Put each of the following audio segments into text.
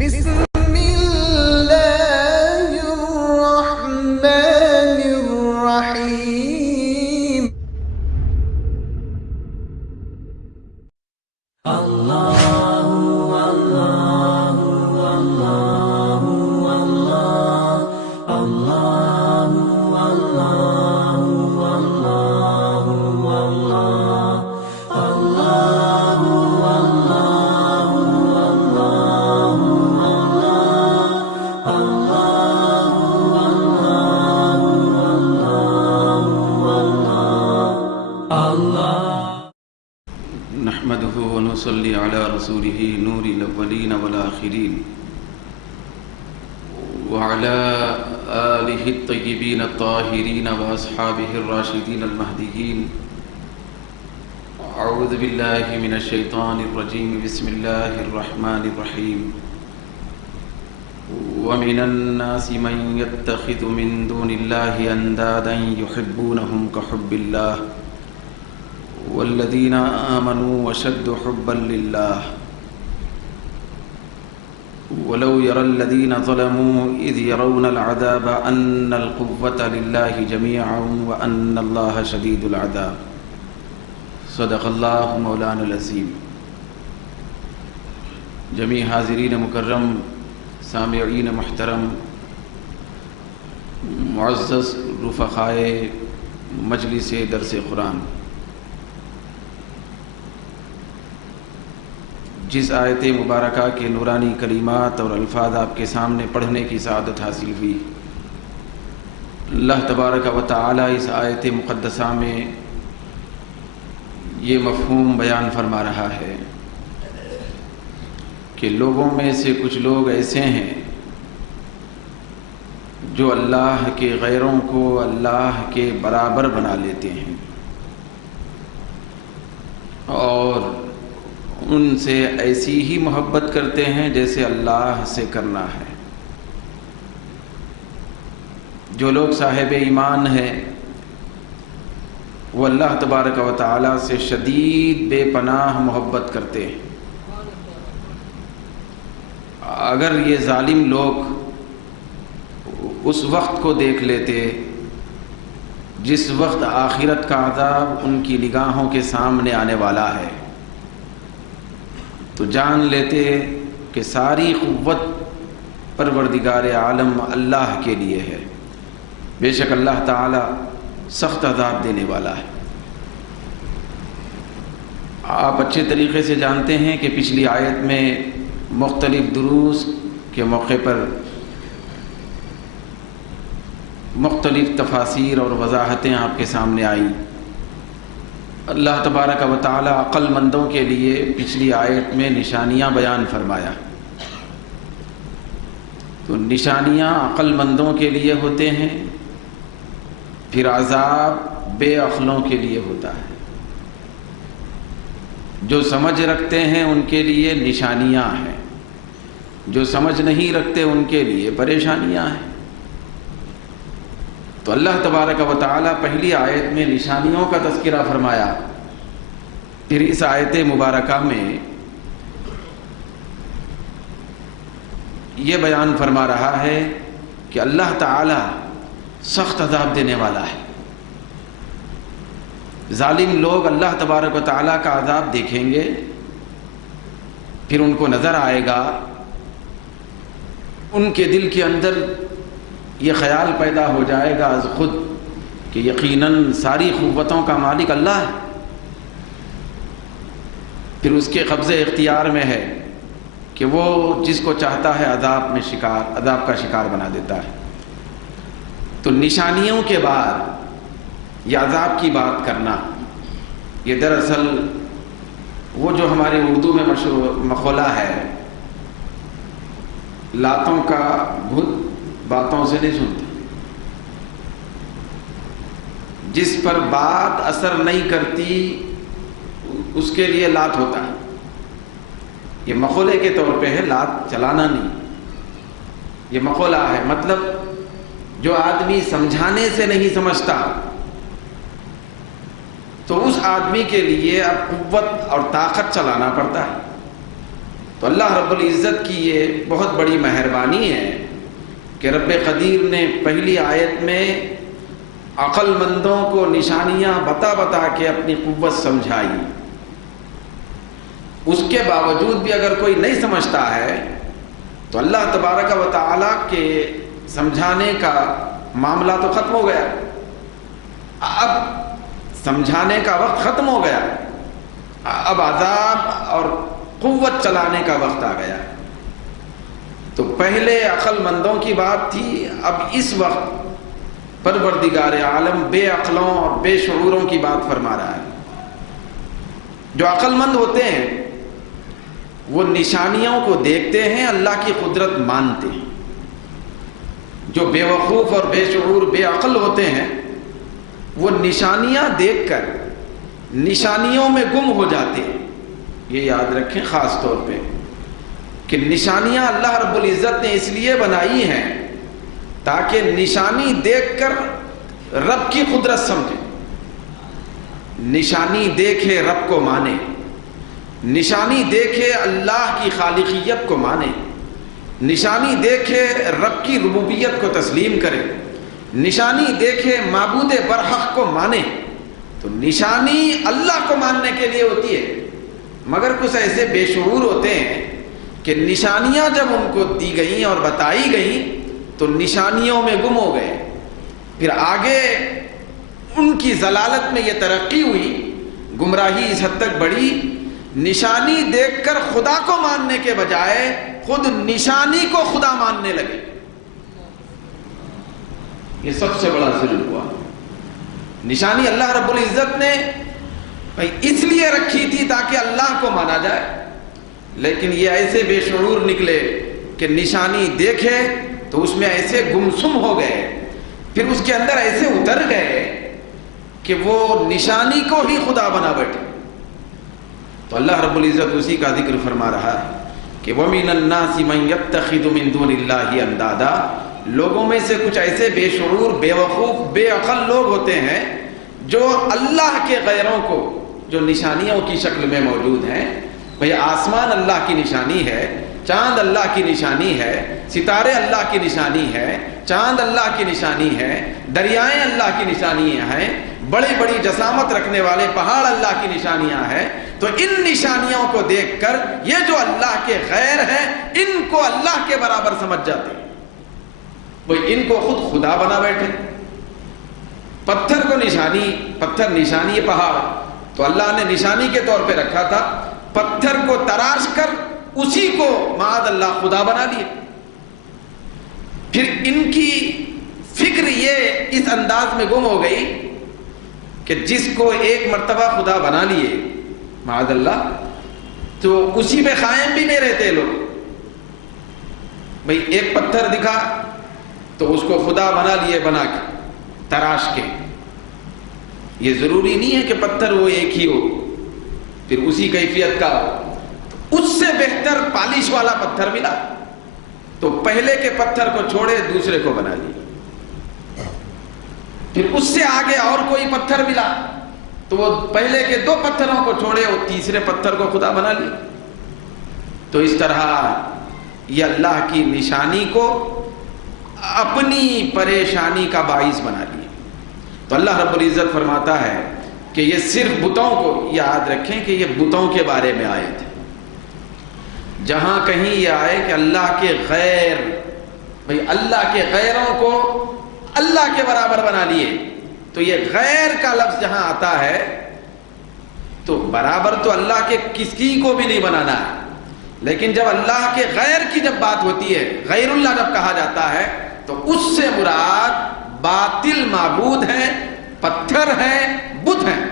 بسم الله الرحمن الرحيم. نحمده ونصلي على رسوله نور الأولين والآخرين وعلى آله الطيبين الطاهرين وأصحابه الراشدين المهديين. أعوذ بالله من الشيطان الرجيم. بسم الله الرحمن الرحيم. ومن الناس من يتخذ من دون الله أندادا يحبونهم كحب الله والذين آمنوا وشد حبا لله ولو يرى الذين ظلموا إذ يرون العذاب أن القوة لله جميعا وأن الله شديد العذاب. صدق الله مولانا العظیم. جمیع حاضرین مکرم، سامعین محترم، معزز رفقائے مجلس درس قرآن، جس آیت مبارکہ کے نورانی کلمات اور الفاظ آپ کے سامنے پڑھنے کی سعادت حاصل ہوئی، اللہ تبارک و تعالی اس آیت مقدسہ میں یہ مفہوم بیان فرما رہا ہے کہ لوگوں میں سے کچھ لوگ ایسے ہیں جو اللہ کے غیروں کو اللہ کے برابر بنا لیتے ہیں اور ان سے ایسی ہی محبت کرتے ہیں جیسے اللہ سے کرنا ہے. جو لوگ صاحب ایمان ہیں وہ اللہ تبارک و تعالی سے شدید بے پناہ محبت کرتے ہیں. اگر یہ ظالم لوگ اس وقت کو دیکھ لیتے جس وقت آخرت کا عذاب ان کی نگاہوں کے سامنے آنے والا ہے تو جان لیتے کہ ساری قوت پروردگار عالم اللہ کے لیے ہے. بے شک اللہ تعالی سخت عذاب دینے والا ہے. آپ اچھے طریقے سے جانتے ہیں کہ پچھلی آیت میں مختلف دروس کے موقع پر مختلف تفاسیر اور وضاحتیں آپ کے سامنے آئیں. اللہ تبارک و تعالی عقل مندوں کے لیے پچھلی آیت میں نشانیاں بیان فرمایا. تو نشانیاں عقل مندوں کے لیے ہوتے ہیں، پھر عذاب بے عقلوں کے لیے ہوتا ہے. جو سمجھ رکھتے ہیں ان کے لیے نشانیاں ہیں، جو سمجھ نہیں رکھتے ان کے لیے پریشانیاں ہیں. تو اللہ تبارک و تعالی پہلی آیت میں نشانیوں کا تذکرہ فرمایا، پھر اس آیت مبارکہ میں یہ بیان فرما رہا ہے کہ اللہ تعالی سخت عذاب دینے والا ہے. ظالم لوگ اللہ تبارک و تعالی کا عذاب دیکھیں گے، پھر ان کو نظر آئے گا، ان کے دل کے اندر یہ خیال پیدا ہو جائے گا از خود کہ یقیناً ساری قوتوں کا مالک اللہ ہے. پھر اس کے قبضے اختیار میں ہے کہ وہ جس کو چاہتا ہے عذاب کا شکار بنا دیتا ہے. تو نشانیوں کے بعد یہ عذاب کی بات کرنا، یہ دراصل وہ جو ہماری اردو میں مشہور مقولہ ہے، لاتوں کا بھوت باتوں سے نہیں سنتا. جس پر بات اثر نہیں کرتی اس کے لیے لات ہوتا ہے. یہ مقولے کے طور پہ ہے، لات چلانا نہیں. یہ مقولہ ہے، مطلب جو آدمی سمجھانے سے نہیں سمجھتا تو اس آدمی کے لیے اب قوت اور طاقت چلانا پڑتا ہے. تو اللہ رب العزت کی یہ بہت بڑی مہربانی ہے کہ رب قدیر نے پہلی آیت میں عقل مندوں کو نشانیاں بتا بتا کے اپنی قوت سمجھائی. اس کے باوجود بھی اگر کوئی نہیں سمجھتا ہے تو اللہ تبارک و تعالیٰ کے سمجھانے کا معاملہ تو ختم ہو گیا. اب سمجھانے کا وقت ختم ہو گیا، اب عذاب اور قوت چلانے کا وقت آ گیا. تو پہلے عقل مندوں کی بات تھی، اب اس وقت پروردگار عالم بے عقلوں اور بے شعوروں کی بات فرما رہا ہے. جو عقل مند ہوتے ہیں وہ نشانیوں کو دیکھتے ہیں، اللہ کی قدرت مانتے ہیں. جو بے وقوف اور بے شعور بے عقل ہوتے ہیں وہ نشانیاں دیکھ کر نشانیوں میں گم ہو جاتے ہیں. یہ یاد رکھیں خاص طور پہ کہ نشانیاں اللہ رب العزت نے اس لیے بنائی ہیں تاکہ نشانی دیکھ کر رب کی قدرت سمجھے، نشانی دیکھے رب کو مانے، نشانی دیکھے اللہ کی خالقیت کو مانے، نشانی دیکھے رب کی ربوبیت کو تسلیم کرے، نشانی دیکھے معبود برحق کو مانے. تو نشانی اللہ کو ماننے کے لیے ہوتی ہے. مگر کچھ ایسے بے شعور ہوتے ہیں کہ نشانیاں جب ان کو دی گئیں اور بتائی گئیں تو نشانیوں میں گم ہو گئے. پھر آگے ان کی ضلالت میں یہ ترقی ہوئی، گمراہی اس حد تک بڑھی، نشانی دیکھ کر خدا کو ماننے کے بجائے خود نشانی کو خدا ماننے لگے. یہ سب سے بڑا ظلم ہوا. نشانی اللہ رب العزت نے اس لیے رکھی تھی تاکہ اللہ کو مانا جائے، لیکن یہ ایسے بے شعور نکلے کہ نشانی دیکھے تو اس میں ایسے گمسم ہو گئے، پھر اس کے اندر ایسے اتر گئے کہ وہ نشانی کو ہی خدا بنا بیٹھے. تو اللہ رب العزت اسی کا ذکر فرما رہا ہے کہ وَمِنَ النَّاسِ مَن يَتَّخِذُ مِن دُونِ اللَّهِ أَندَادًا. لوگوں میں سے کچھ ایسے بے شعور بے وقوف بے عقل لوگ ہوتے ہیں جو اللہ کے غیروں کو، جو نشانیوں کی شکل میں موجود ہیں، بھئی آسمان اللہ کی نشانی ہے، چاند اللہ کی نشانی ہے، ستارے اللہ کی نشانی ہے، چاند اللہ کی نشانی ہے، دریائیں اللہ کی نشانیاں ہیں، بڑی بڑی جسامت رکھنے والے پہاڑ اللہ کی نشانیاں ہیں. تو ان نشانیوں کو دیکھ کر یہ جو اللہ کے غیر ہیں ان کو اللہ کے برابر سمجھ جاتے ہیں. وہ ان کو خود خدا بنا بیٹھے. پتھر کو نشانی، پتھر نشانی ہے پہاڑ، تو اللہ نے نشانی کے طور پہ رکھا تھا، پتھر کو تراش کر اسی کو معاذ اللہ خدا بنا لیے. پھر ان کی فکر یہ اس انداز میں گم ہو گئی کہ جس کو ایک مرتبہ خدا بنا لیے معاذ اللہ تو اسی پہ قائم بھی نہیں رہتے لوگ. بھئی ایک پتھر دکھا تو اس کو خدا بنا لیے، بنا کے تراش کے. یہ ضروری نہیں ہے کہ پتھر وہ ایک ہی ہو پھر اسی کیفیت کا ہو. اس سے بہتر پالش والا پتھر ملا تو پہلے کے پتھر کو چھوڑے دوسرے کو بنا لیے. پھر اس سے آگے اور کوئی پتھر ملا تو وہ پہلے کے 2 پتھروں کو چھوڑے وہ تیسرے پتھر کو خدا بنا لیے. تو اس طرح یہ اللہ کی نشانی کو اپنی پریشانی کا باعث بنا لیے. تو اللہ رب العزت فرماتا ہے کہ یہ صرف بتوں کو، یاد رکھیں کہ یہ بتوں کے بارے میں آئے تھے. جہاں کہیں یہ آئے کہ اللہ کے غیر، بھئی اللہ کے غیروں کو اللہ کے برابر بنا لیے، تو یہ غیر کا لفظ جہاں آتا ہے تو برابر تو اللہ کے کسی کو بھی نہیں بنانا ہے. لیکن جب اللہ کے غیر کی جب بات ہوتی ہے، غیر اللہ جب کہا جاتا ہے تو اس سے مراد باطل معبود ہیں، پتھر ہیں، بت ہیں.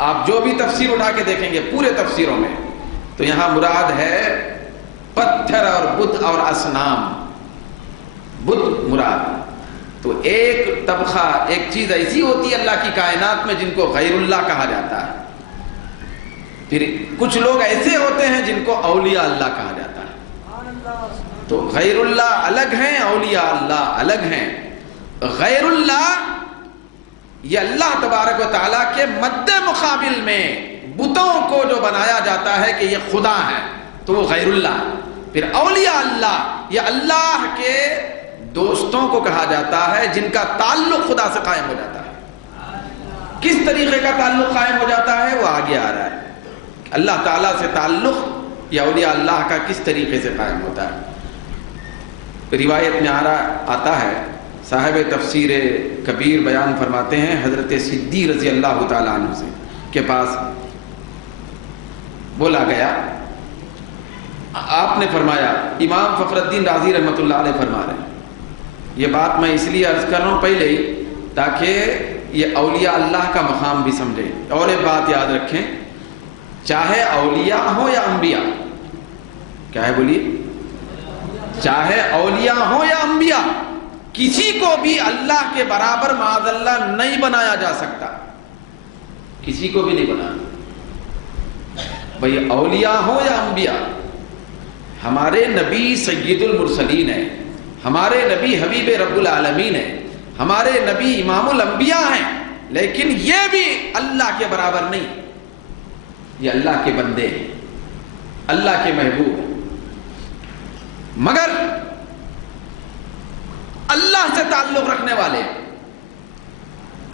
آپ جو بھی تفسیر اٹھا کے دیکھیں گے پورے تفسیروں میں تو یہاں مراد ہے پتھر اور بت اور اصنام. بت مراد. تو ایک طبقہ، ایک چیز ایسی ہوتی ہے اللہ کی کائنات میں جن کو غیر اللہ کہا جاتا ہے. پھر کچھ لوگ ایسے ہوتے ہیں جن کو اولیاء اللہ کہا جاتا ہے. تو غیر اللہ الگ ہیں، اولیاء اللہ الگ ہیں. غیر اللہ یہ اللہ تبارک و تعالیٰ کے مد مقابل میں بتوں کو جو بنایا جاتا ہے کہ یہ خدا ہے، تو وہ غیر اللہ. پھر اولیاء اللہ یہ اللہ کے دوستوں کو کہا جاتا ہے جن کا تعلق خدا سے قائم ہو جاتا ہے. کس طریقے کا تعلق قائم ہو جاتا ہے وہ آگے آ رہا ہے. اللہ تعالیٰ سے تعلق یا اولیاء اللہ کا کس طریقے سے قائم ہوتا ہے. روایت میں آتا ہے، صاحب تفسیر کبیر بیان فرماتے ہیں، حضرت صدی رضی اللہ تعالیٰ عنہ سے کے پاس بولا گیا. آپ نے فرمایا، امام فخر الدین رازی رحمۃ اللہ علیہ فرما رہے ہیں، یہ بات میں اس لیے عرض کر رہا ہوں پہلے ہی تاکہ یہ اولیاء اللہ کا مقام بھی سمجھیں. اور ایک بات یاد رکھیں، چاہے اولیاء ہوں یا انبیاء، کیا ہے بولیے، چاہے اولیاء ہوں یا انبیاء، کسی کو بھی اللہ کے برابر معاذ اللہ نہیں بنایا جا سکتا. کسی کو بھی نہیں بنانا، بھئی اولیاء ہوں یا انبیاء. ہمارے نبی سید المرسلین ہیں، ہمارے نبی حبیب رب العالمین ہیں، ہمارے نبی امام الانبیاء ہیں، لیکن یہ بھی اللہ کے برابر نہیں. یہ اللہ کے بندے ہیں، اللہ کے محبوب ہیں، مگر اللہ سے تعلق رکھنے والے،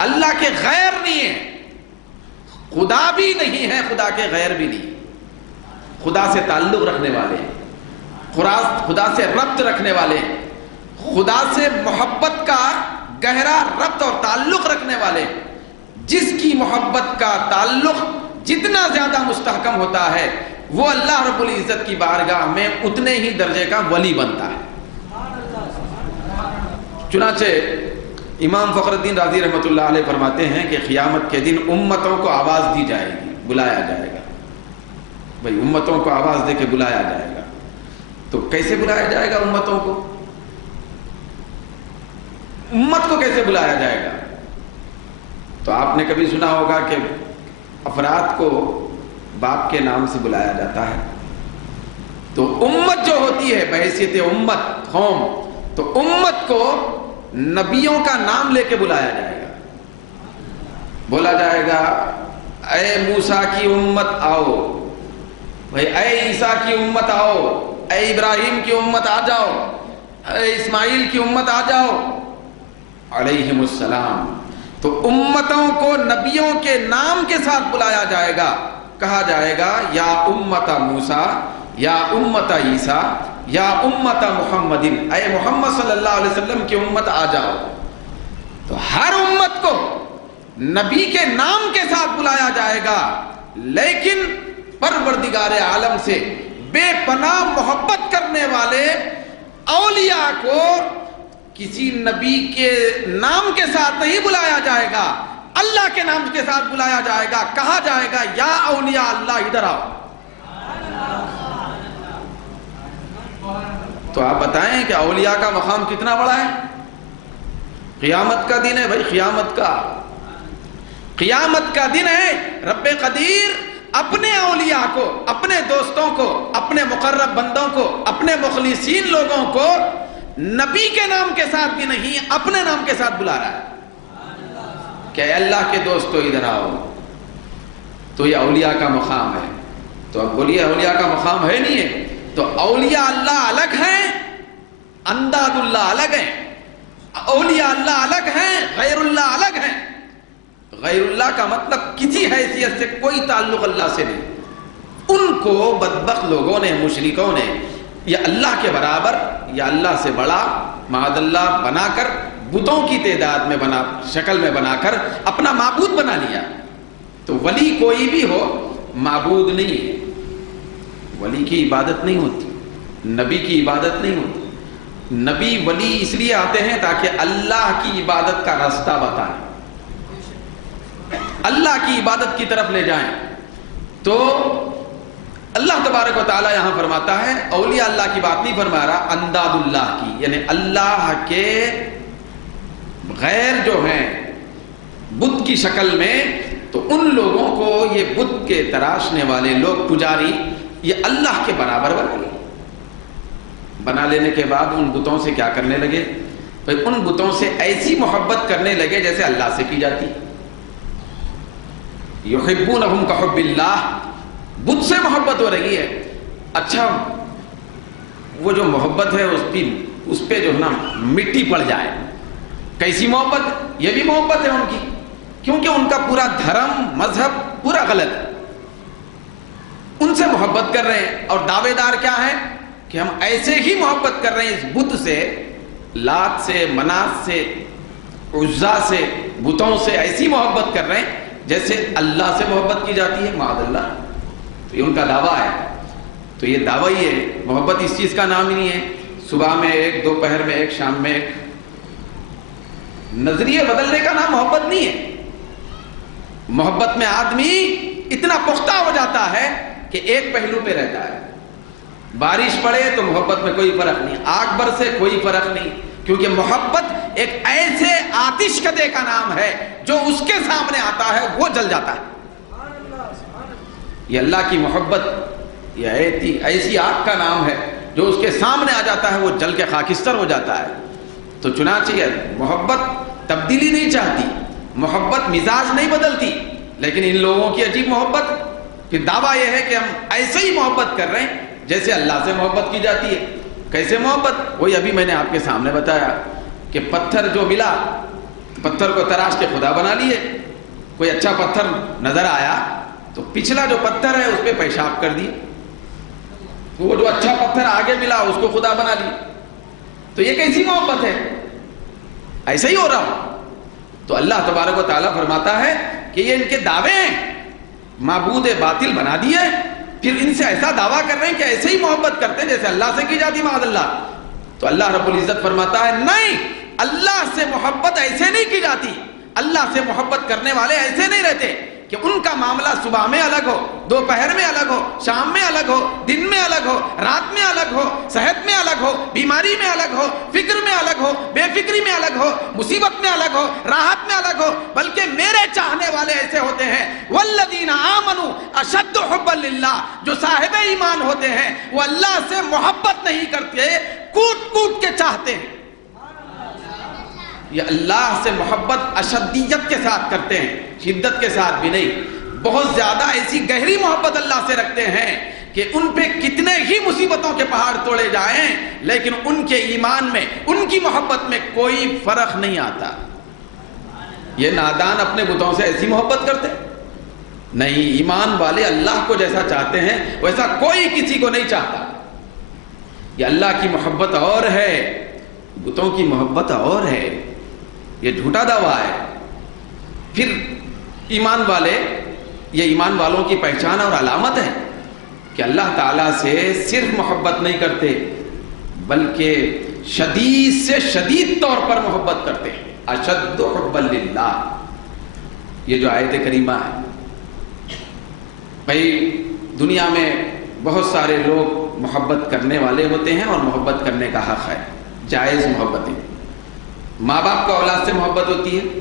اللہ کے غیر نہیں ہیں. خدا بھی نہیں ہے، خدا کے غیر بھی نہیں، خدا سے تعلق رکھنے والے ہیں، خدا سے ربط رکھنے والے ہیں، خدا سے محبت کا گہرا ربط اور تعلق رکھنے والے. جس کی محبت کا تعلق جتنا زیادہ مستحکم ہوتا ہے وہ اللہ رب العزت کی بارگاہ میں اتنے ہی درجے کا ولی بنتا ہے. چنانچہ امام فخر الدین رازی رحمۃ اللہ علیہ فرماتے ہیں کہ قیامت کے دن امتوں کو آواز دی جائے گی، بلایا جائے گا. بھئی امتوں کو آواز دے کے بلایا جائے گا. تو کیسے بلایا جائے گا امتوں کو؟ امت کو کیسے بلایا جائے گا؟ تو آپ نے کبھی سنا ہوگا کہ افراد کو باپ کے نام سے بلایا جاتا ہے. تو امت جو ہوتی ہے بحیثیت امت، قوم، تو امت کو نبیوں کا نام لے کے بلایا جائے گا. بولا جائے گا اے موسیٰ کی امت آؤ، بھائی اے عیسیٰ کی امت آؤ، اے ابراہیم کی امت آ جاؤ، اے اسماعیل کی امت آ جاؤ علیہم السلام. تو امتوں کو نبیوں کے نام کے ساتھ بلایا جائے گا. کہا جائے گا یا امت موسیٰ، یا امت عیسیٰ، یا امت محمد، اے محمد صلی اللہ علیہ وسلم کی امت آ جاؤ. تو ہر امت کو نبی کے نام کے ساتھ بلایا جائے گا، لیکن پروردگار عالم سے بے پناہ محبت کرنے والے اولیاء کو کسی نبی کے نام کے ساتھ نہیں بلایا جائے گا، اللہ کے نام کے ساتھ بلایا جائے گا. کہا جائے گا یا اولیاء اللہ ادھر آؤ. تو آپ بتائیں کہ اولیاء کا مقام کتنا بڑا ہے. قیامت کا دن ہے بھائی، قیامت کا دن ہے. رب قدیر اپنے اولیاء کو، اپنے دوستوں کو، اپنے مقرب بندوں کو، اپنے مخلصین لوگوں کو نبی کے نام کے ساتھ بھی نہیں، اپنے نام کے ساتھ بلا رہا ہے کہ اے اللہ کے دوستو ادھر آؤ. تو یہ اولیاء کا مقام ہے. تو اب بولیے اولیاء کا مقام ہے نہیں ہے؟ تو اولیاء اللہ الگ ہیں، انداد اللہ الگ ہیں. اولیاء اللہ الگ ہیں، غیر اللہ الگ ہیں. غیر اللہ کا مطلب کسی حیثیت سے کوئی تعلق اللہ سے نہیں. ان کو بدبخت لوگوں نے، مشرکوں نے، یا اللہ کے برابر یا اللہ سے بڑا معاذ اللہ بنا کر بتوں کی تعداد میں شکل میں بنا کر اپنا معبود بنا لیا. تو ولی کوئی بھی ہو معبود نہیں ہے. ولی کی عبادت نہیں ہوتی، نبی کی عبادت نہیں ہوتی. نبی ولی اس لیے آتے ہیں تاکہ اللہ کی عبادت کا راستہ بتائیں، اللہ کی عبادت کی طرف لے جائیں. تو اللہ تبارک و تعالیٰ یہاں فرماتا ہے، اولیاء اللہ کی بات نہیں فرما رہا، انداد اللہ کی، یعنی اللہ کے غیر جو ہیں بت کی شکل میں. تو ان لوگوں کو یہ بت کے تراشنے والے لوگ، پجاری، یہ اللہ کے برابر بنا لینے کے بعد ان بتوں سے کیا کرنے لگے؟ پھر ان بتوں سے ایسی محبت کرنے لگے جیسے اللہ سے کی جاتی. یحبونہم کحب اللہ، بت سے محبت ہو رہی ہے. اچھا وہ جو محبت ہے اس پہ جو ہے نا مٹی پڑ جائے. کیسی محبت؟ یہ بھی محبت ہے ان کی، کیونکہ ان کا پورا دھرم مذہب پورا غلط ہے. ان سے محبت کر رہے ہیں اور دعوے دار کیا ہیں کہ ہم ایسے ہی محبت کر رہے ہیں اس بت سے، لات سے، منات سے، عزا سے، بتوں سے ایسی محبت کر رہے ہیں جیسے اللہ سے محبت کی جاتی ہے، معاذ اللہ. تو یہ ان کا دعویٰ ہے. تو یہ دعویٰ ہی ہے، محبت اس چیز کا نام ہی نہیں ہے. صبح میں ایک، دوپہر میں ایک، شام میں ایک. نظریے بدلنے کا نام محبت نہیں ہے. محبت میں آدمی اتنا پختہ ہو جاتا ہے کہ ایک پہلو پہ رہتا ہے. بارش پڑے تو محبت میں کوئی فرق نہیں، آگ برسے کوئی فرق نہیں، کیونکہ محبت ایک ایسے آتش کدے کا نام ہے جو اس کے سامنے آتا ہے وہ جل جاتا ہے. یہ اللہ کی محبت یہ ایسی آگ کا نام ہے جو اس کے سامنے آ جاتا ہے وہ جل کے خاکستر ہو جاتا ہے. تو چنانچہ محبت تبدیلی نہیں چاہتی، محبت مزاج نہیں بدلتی، لیکن ان لوگوں کی عجیب محبت. پھر دعویٰ یہ ہے کہ ہم ایسے ہی محبت کر رہے ہیں جیسے اللہ سے محبت کی جاتی ہے. کیسے محبت؟ وہی ابھی میں نے آپ کے سامنے بتایا کہ پتھر جو ملا، پتھر کو تراش کے خدا بنا لیے. کوئی اچھا پتھر نظر آیا تو پچھلا جو پتھر ہے اس پہ پیشاب کر دیے. وہ جو اچھا پتھر آگے ملا اس کو خدا بنا لی. تو یہ کیسی محبت ہے؟ ایسا ہی ہو رہا ہوں. تو اللہ تبارک و تعالیٰ فرماتا ہے کہ یہ ان کے دعوے ہیں، معبود باطل بنا دیے، پھر ان سے ایسا دعویٰ کر رہے ہیں کہ ایسے ہی محبت کرتے ہیں جیسے اللہ سے کی جاتی، معاذ اللہ. تو اللہ رب العزت فرماتا ہے نہیں، اللہ سے محبت ایسے نہیں کی جاتی. اللہ سے محبت کرنے والے ایسے نہیں رہتے کہ ان کا معاملہ صبح میں الگ ہو، دوپہر میں الگ ہو، شام میں الگ ہو، دن میں الگ ہو، رات میں الگ ہو، صحت میں الگ ہو، بیماری میں الگ ہو، فکر میں الگ ہو، بے فکری میں الگ ہو، مصیبت میں الگ ہو، راحت میں الگ ہو. بلکہ میرے چاہنے والے ایسے ہوتے ہیں والذین آمنوا اشد حبا للہ، جو صاحب ایمان ہوتے ہیں وہ اللہ سے محبت نہیں کرتے، کوٹ کوٹ کے چاہتے ہیں. یہ اللہ سے محبت اشدیت کے ساتھ کرتے ہیں، شدت کے ساتھ بھی نہیں. بہت زیادہ ایسی گہری محبت اللہ سے رکھتے ہیں کہ ان پہ کتنے ہی مصیبتوں کے پہاڑ توڑے جائیں لیکن ان کے ایمان میں، ان کی محبت میں کوئی فرق نہیں آتا. یہ نادان اپنے بتوں سے ایسی محبت کرتے نہیں. ایمان والے اللہ کو جیسا چاہتے ہیں ویسا کوئی کسی کو نہیں چاہتا. یہ اللہ کی محبت اور ہے، بتوں کی محبت اور ہے. یہ جھوٹا دعویٰ ہے. پھر ایمان والے، یہ ایمان والوں کی پہچان اور علامت ہے کہ اللہ تعالیٰ سے صرف محبت نہیں کرتے بلکہ شدید سے شدید طور پر محبت کرتے ہیں. اشد حبا للہ، یہ جو آیت کریمہ ہے. بھائی دنیا میں بہت سارے لوگ محبت کرنے والے ہوتے ہیں اور محبت کرنے کا حق ہے، جائز محبتیں. ماں باپ کو اولاد سے محبت ہوتی ہے،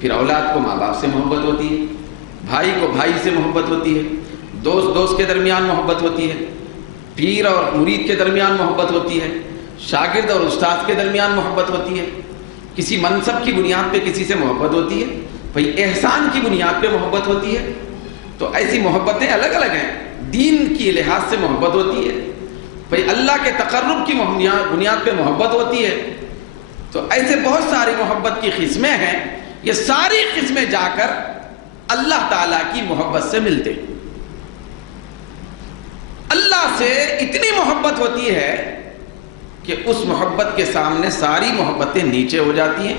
پھر اولاد کو ماں باپ سے محبت ہوتی ہے، بھائی کو بھائی سے محبت ہوتی ہے، دوست دوست کے درمیان محبت ہوتی ہے، پیر اور مرید کے درمیان محبت ہوتی ہے، شاگرد اور استاد کے درمیان محبت ہوتی ہے، کسی منصب کی بنیاد پہ کسی سے محبت ہوتی ہے، بھائی احسان کی بنیاد پہ محبت ہوتی ہے. تو ایسی محبتیں الگ الگ ہیں. دین کی لحاظ سے محبت ہوتی ہے، بھئی اللہ کے تقرب کی بنیاد پہ محبت ہوتی ہے. تو ایسے بہت ساری محبت کی قسمیں ہیں. یہ ساری قسمیں جا کر اللہ تعالیٰ کی محبت سے ملتے. اللہ سے اتنی محبت ہوتی ہے کہ اس محبت کے سامنے ساری محبتیں نیچے ہو جاتی ہیں.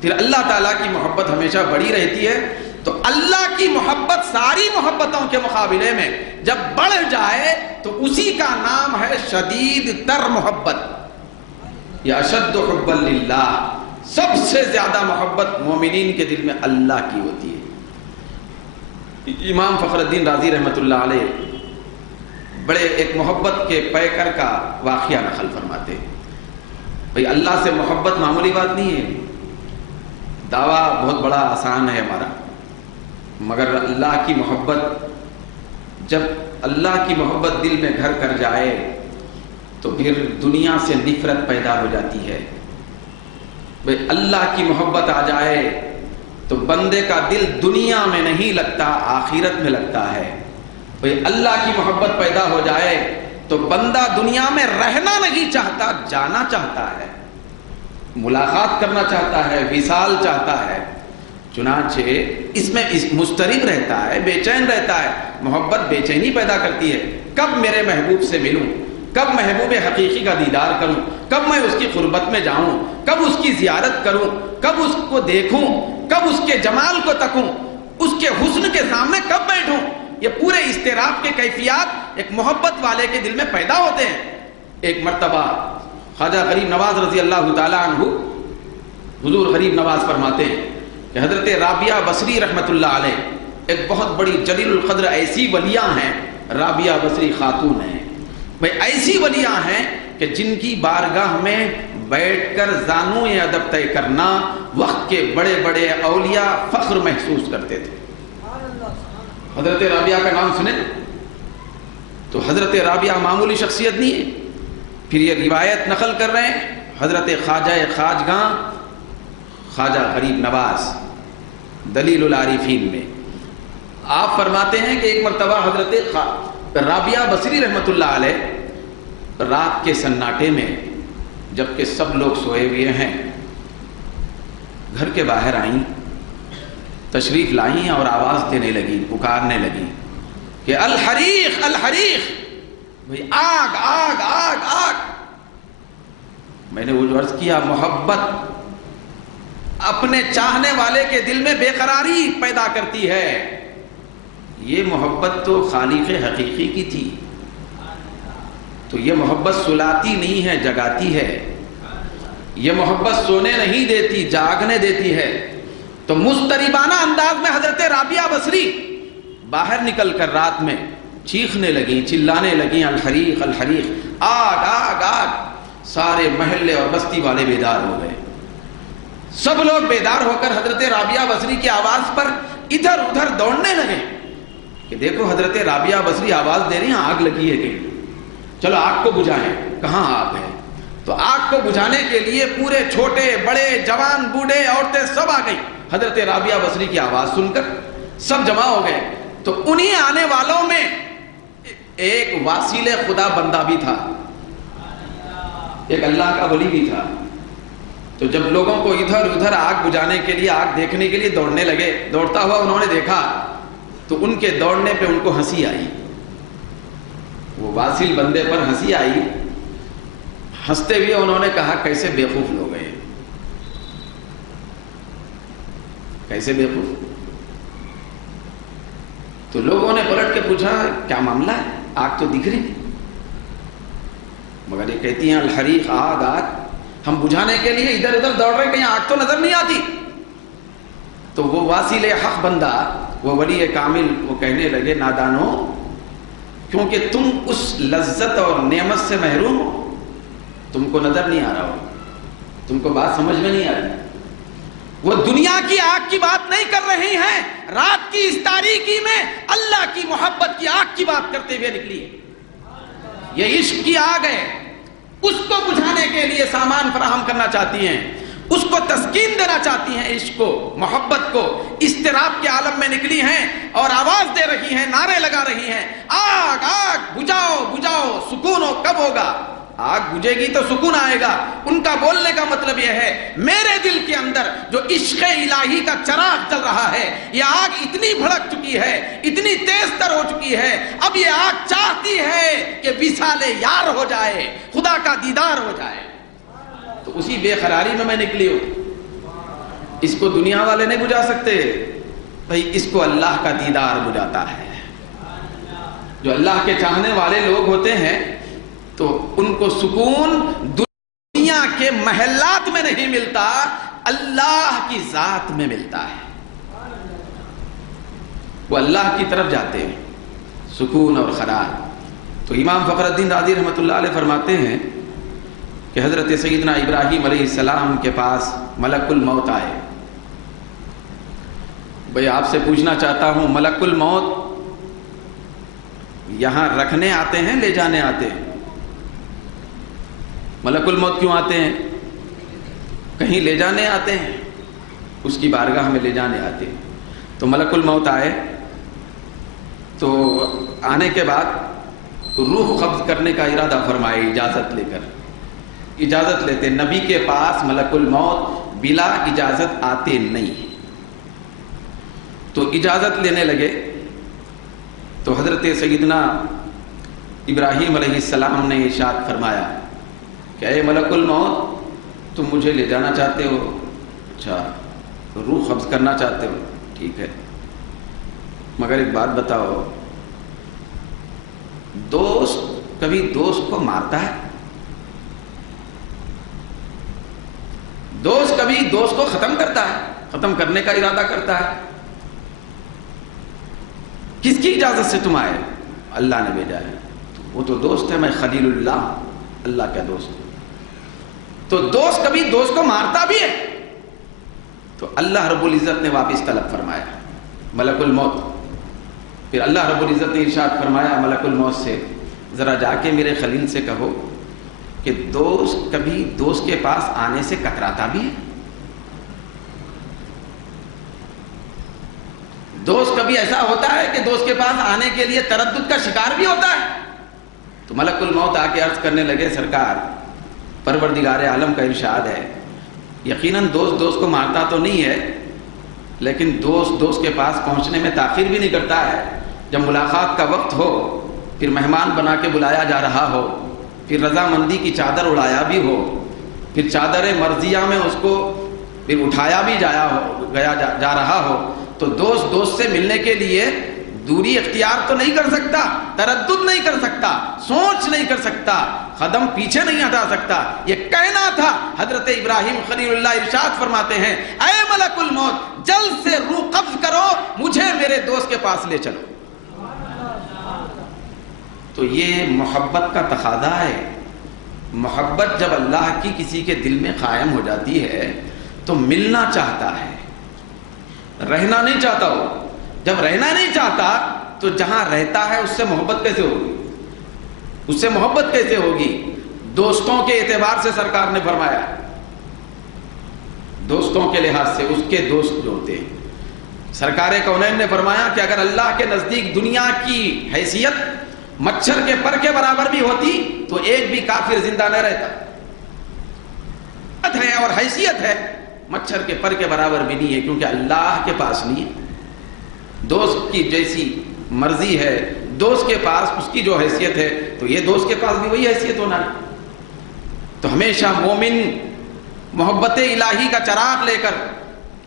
پھر اللہ تعالیٰ کی محبت ہمیشہ بڑی رہتی ہے. تو اللہ کی محبت ساری محبتوں کے مقابلے میں جب بڑھ جائے تو اسی کا نام ہے شدید تر محبت. یا اشد حبا للہ، سب سے زیادہ محبت مومنین کے دل میں اللہ کی ہوتی ہے. امام فخر الدین رازی رحمۃ اللہ علیہ بڑے ایک محبت کے پیکر کا واقعہ نقل فرماتے ہیں. بھئی اللہ سے محبت معمولی بات نہیں ہے. دعویٰ بہت بڑا آسان ہے ہمارا، مگر اللہ کی محبت، جب اللہ کی محبت دل میں گھر کر جائے تو پھر دنیا سے نفرت پیدا ہو جاتی ہے. بھئی اللہ کی محبت آ جائے تو بندے کا دل دنیا میں نہیں لگتا، آخرت میں لگتا ہے. بھئی اللہ کی محبت پیدا ہو جائے تو بندہ دنیا میں رہنا نہیں چاہتا، جانا چاہتا ہے، ملاقات کرنا چاہتا ہے، وصال چاہتا ہے۔ چنانچہ اس میں مضطرب رہتا ہے، بے چین رہتا ہے۔ محبت بے چینی پیدا کرتی ہے، کب میرے محبوب سے ملوں، کب محبوب حقیقی کا دیدار کروں، کب میں اس کی قربت میں جاؤں، کب اس کی زیارت کروں، کب اس کو دیکھوں، کب اس کے جمال کو تکوں، اس کے حسن کے سامنے کب بیٹھوں۔ یہ پورے اضطراب کے کیفیات ایک محبت والے کے دل میں پیدا ہوتے ہیں۔ ایک مرتبہ خواجہ غریب نواز رضی اللہ تعالیٰ عنہ، حضور غریب نواز فرماتے ہیں کہ حضرت رابعہ بصری رحمۃ اللہ علیہ ایک بہت بڑی جلیل القدر ایسی ولیاں ہیں، رابعہ بصری خاتون ہیں، بھائی ایسی ولیاں ہیں کہ جن کی بارگاہ میں بیٹھ کر زانو ادب طے کرنا وقت کے بڑے بڑے اولیاء فخر محسوس کرتے تھے۔ حضرت رابعہ کا نام سنیں تو حضرت رابعہ معمولی شخصیت نہیں ہے۔ پھر یہ روایت نقل کر رہے ہیں حضرت خواجہ خواجگاں خواجہ غریب نواز دلیل العارفین میں، آپ فرماتے ہیں کہ ایک مرتبہ حضرت رابعہ بصری رحمۃ اللہ علیہ رات کے سناٹے میں جبکہ سب لوگ سوئے ہوئے ہیں گھر کے باہر آئیں، تشریف لائیں اور آواز دینے لگی، پکارنے لگی کہ الحریق الحریق، بھئی آگ آگ آگ آگ۔ میں نے وہ جو عرض کیا، محبت اپنے چاہنے والے کے دل میں بے قراری پیدا کرتی ہے۔ یہ محبت تو خالق حقیقی کی تھی، تو یہ محبت سلاتی نہیں ہے، جگاتی ہے۔ یہ محبت سونے نہیں دیتی، جاگنے دیتی ہے۔ تو مضطربانہ انداز میں حضرت رابعہ بصری باہر نکل کر رات میں چیخنے لگیں، چلانے لگیں، الحریق الحریق، آگ آگ آگ۔ سارے محلے اور بستی والے بیدار ہو گئے، سب لوگ بیدار ہو کر حضرت رابعہ بصری کی آواز پر ادھر ادھر دوڑنے لگے کہ دیکھو حضرت رابعہ بصری آواز دے رہی ہیں، آگ لگی ہے کہیں، چلو آگ کو بجھائیں۔ کہاں آگ ہے؟ تو آگ کو بجھانے کے لیے پورے چھوٹے بڑے جوان بوڑھے عورتیں سب آ گئی۔ حضرت رابعہ بصری کی آواز سن کر سب جمع ہو گئے۔ تو انہی آنے والوں میں ایک واصل خدا بندہ بھی تھا، ایک اللہ کا ولی بھی تھا۔ تو جب لوگوں کو ادھر ادھر آگ بجھانے کے لیے، آگ دیکھنے کے لیے دوڑنے لگے، دوڑتا ہوا انہوں نے دیکھا تو ان کے دوڑنے پہ ان کو ہنسی آئی، وہ واصل بندے پر ہنسی آئی۔ ہنستے ہوئے انہوں نے کہا کیسے بیوقوف لوگ ہیں، کیسے بیوقوف۔ تو لوگوں نے پلٹ کے پوچھا کیا معاملہ ہے، آگ تو دکھ رہی، مگر یہ کہتی ہیں الحریق، آگ آگ، ہم بجھانے کے لیے ادھر ادھر دوڑ رہے، کہیں آگ تو نظر نہیں آتی۔ تو وہ واصل حق بندہ، وہ ولی کامل، وہ کہنے لگے نادانو، کیونکہ تم اس لذت اور نعمت سے محروم ہو، تم کو نظر نہیں آ رہا ہو، تم کو بات سمجھ میں نہیں آ رہی۔ وہ دنیا کی آگ کی بات نہیں کر رہی ہیں، رات کی اس تاریکی میں اللہ کی محبت کی آگ کی بات کرتے ہوئے نکلی ہے۔ یہ عشق کی آگ ہے، اس کو بجھانے کے لیے سامان فراہم کرنا چاہتی ہیں، اس کو تسکین دینا چاہتی ہیں، عشق کو، محبت کو۔ اضطراب کے عالم میں نکلی ہیں اور آواز دے رہی ہیں، نعرے لگا رہی ہیں، آگ آگ، بجھاؤ بجھاؤ، سکون ہو کب ہوگا؟ آگ بجھے گی تو سکون آئے گا۔ ان کا بولنے کا مطلب یہ ہے میرے دل کے اندر جو عشق الہی کا چراغ جل رہا ہے، یہ آگ اتنی بھڑک چکی ہے، اتنی تیز تر ہو چکی ہے، اب یہ آگ چاہتی ہے کہ وصال یار ہو جائے، خدا کا دیدار ہو جائے۔ تو اسی بے قراری میں نکلی ہوں۔ اس کو دنیا والے نہیں بجھا سکتے بھائی، اس کو اللہ کا دیدار بجھاتا ہے۔ جو اللہ کے چاہنے والے لوگ ہوتے ہیں تو ان کو سکون دنیا کے محلات میں نہیں ملتا، اللہ کی ذات میں ملتا ہے۔ وہ اللہ کی طرف جاتے ہیں، سکون اور قرار۔ تو امام فخر الدین رازی رحمۃ اللہ علیہ فرماتے ہیں کہ حضرت سیدنا ابراہیم علیہ السلام کے پاس ملک الموت آئے۔ بھئی آپ سے پوچھنا چاہتا ہوں، ملک الموت یہاں رکھنے آتے ہیں، لے جانے آتے ہیں؟ ملک الموت کیوں آتے ہیں؟ کہیں لے جانے آتے ہیں، اس کی بارگاہ میں لے جانے آتے ہیں۔ تو ملک الموت آئے، تو آنے کے بعد روح قبض کرنے کا ارادہ فرمائے اجازت لے کر. اجازت لیتے. نبی کے پاس ملک الموت بلا اجازت آتے نہیں. تو اجازت لینے لگے تو حضرت سیدنا ابراہیم علیہ السلام نے ارشاد فرمایا کہ اے ملک الموت تم مجھے لے جانا چاہتے ہو؟ اچھا روح قبض کرنا چاہتے ہو؟ ٹھیک ہے، مگر ایک بات بتاؤ، دوست کبھی دوست کو مارتا ہے؟ دوست کبھی دوست کو ختم کرتا ہے؟ ختم کرنے کا ارادہ کرتا ہے؟ کس کی اجازت سے تم آئے؟ اللہ نے بھیجا ہے. وہ تو دوست ہے، میں خلیل اللہ، اللہ کا دوست. تو دوست کبھی دوست کو مارتا بھی ہے؟ تو اللہ رب العزت نے واپس طلب فرمایا ملک الموت. پھر اللہ رب العزت نے ارشاد فرمایا ملک الموت سے ذرا جا کے میرے خلیل سے کہو کہ دوست کبھی دوست کے پاس آنے سے کتراتا بھی ہے. دوست کبھی ایسا ہوتا ہے کہ دوست کے پاس آنے کے لیے تردد کا شکار بھی ہوتا ہے. تو ملک الموت آ کے عرض کرنے لگے سرکار پروردگار عالم کا ارشاد ہے یقیناً دوست دوست کو مارتا تو نہیں ہے، لیکن دوست دوست کے پاس پہنچنے میں تاخیر بھی نہیں کرتا ہے. جب ملاقات کا وقت ہو، پھر مہمان بنا کے بلایا جا رہا ہو، پھر رضامندی کی چادر اڑایا بھی ہو، پھر چادر مرضیہ میں اس کو پھر اٹھایا بھی جا رہا ہو، تو دوست دوست سے ملنے کے لیے دوری اختیار تو نہیں کر سکتا، تردد نہیں کر سکتا، سوچ نہیں کر سکتا، قدم پیچھے نہیں ہٹا سکتا. یہ کہنا تھا. حضرت ابراہیم خلیل اللہ ارشاد فرماتے ہیں اے ملک الموت جلد سے روح قبض کرو، مجھے میرے دوست کے پاس لے چلو. تو یہ محبت کا تقاضا ہے. محبت جب اللہ کی کسی کے دل میں قائم ہو جاتی ہے تو ملنا چاہتا ہے، رہنا نہیں چاہتا. ہو جب رہنا نہیں چاہتا تو جہاں رہتا ہے اس سے محبت کیسے ہوگی؟ اس سے محبت کیسے ہوگی؟ دوستوں کے اعتبار سے سرکار نے فرمایا، دوستوں کے لحاظ سے اس کے دوست جو ہوتے ہیں، سرکار کونین نے فرمایا کہ اگر اللہ کے نزدیک دنیا کی حیثیت مچھر کے پر کے برابر بھی ہوتی تو ایک بھی کافر زندہ نہ رہتا. ہے اور حیثیت ہے مچھر کے پر کے برابر بھی نہیں ہے، کیونکہ اللہ کے پاس نہیں ہے. دوست کی جیسی مرضی ہے، دوست کے پاس اس کی جو حیثیت ہے تو یہ دوست کے پاس بھی وہی حیثیت ہونا ہے. تو ہمیشہ مومن محبت الہی کا چراغ لے کر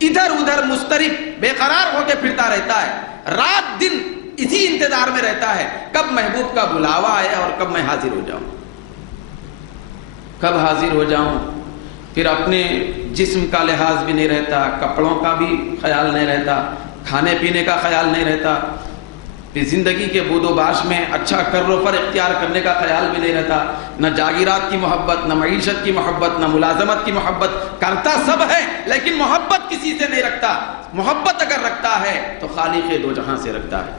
ادھر ادھر مضطرب بے قرار ہو کے پھرتا رہتا ہے، رات دن اسی انتظار میں رہتا ہے کب محبوب کا بلاوا آئے اور کب میں حاضر ہو جاؤں، کب حاضر ہو جاؤں. پھر اپنے جسم کا لحاظ بھی نہیں رہتا، کپڑوں کا بھی خیال نہیں رہتا، کھانے پینے کا خیال نہیں رہتا، پھر زندگی کے بود و باش میں اچھا کر و فر اختیار کرنے کا خیال بھی نہیں رہتا. نہ جاگیرات کی محبت، نہ معیشت کی محبت، نہ ملازمت کی محبت. کرتا سب ہے لیکن محبت کسی سے نہیں رکھتا. محبت اگر رکھتا ہے تو خالق دو جہاں سے رکھتا ہے.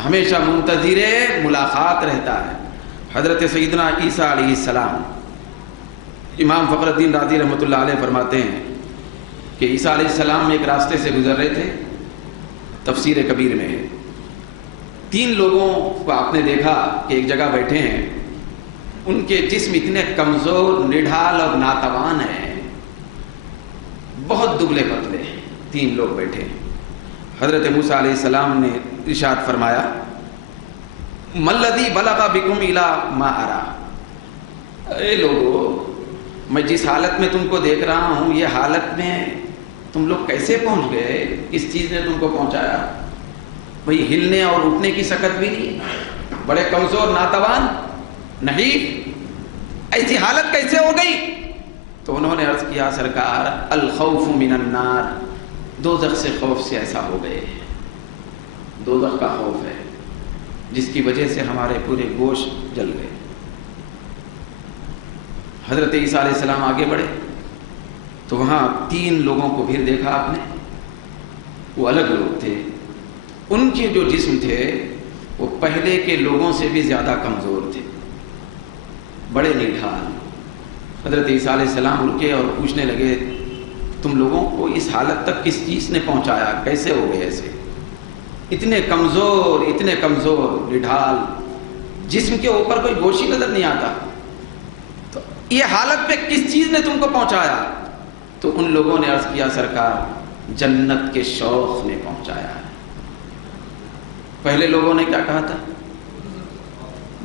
ہمیشہ منتظر ملاقات رہتا ہے. حضرت سیدنا عیسیٰ علیہ السلام، امام فخر الدین رازی رحمۃ اللہ علیہ فرماتے ہیں کہ عیسیٰ علیہ السلام ایک راستے سے گزر رہے تھے. تفسیر کبیر میں 3 لوگوں کو آپ نے دیکھا کہ ایک جگہ بیٹھے ہیں، ان کے جسم اتنے کمزور، نڈھال اور ناتوان ہیں، بہت دبلے پتلے. 3 لوگ بیٹھے ہیں. حضرت موسیٰ علیہ السلام نے ارشاد فرمایا مَلَّذِي بَلَغَ بِكُمْ إِلَىٰ مَا أَرَىٰ، اے لوگو میں جس حالت میں تم کو دیکھ رہا ہوں یہ حالت میں تم لوگ کیسے پہنچ گئے؟ کس چیز نے تم کو پہنچایا؟ بھئی ہلنے اور اٹھنے کی سکت بھی نہیں، بڑے کمزور، ناتوان، نہیں، ایسی حالت کیسے ہو گئی؟ تو انہوں نے عرض کیا سرکار الخوف من النار، دوزخ سے خوف سے ایسا ہو گئے. دوزخ کا خوف ہے جس کی وجہ سے ہمارے پورے گوشت جل گئے. حضرت عیسیٰ علیہ السلام آگے بڑھے تو وہاں 3 لوگوں کو پھر دیکھا آپ نے. وہ الگ لوگ تھے، ان کے جو جسم تھے وہ پہلے کے لوگوں سے بھی زیادہ کمزور تھے، بڑے نڈھال. حضرت عیسیٰ علیہ السلام رکے اور پوچھنے لگے تم لوگوں کو اس حالت تک کس چیز نے پہنچایا، کیسے ہو گئے ایسے؟ اتنے کمزور نڈھال، جسم کے اوپر کوئی گوشت نظر نہیں آتا، تو یہ حالت پہ کس چیز نے تم کو پہنچایا؟ تو ان لوگوں نے عرض کیا سرکار جنت کے شوق نے پہنچایا ہے۔ پہلے لوگوں نے کیا کہا تھا؟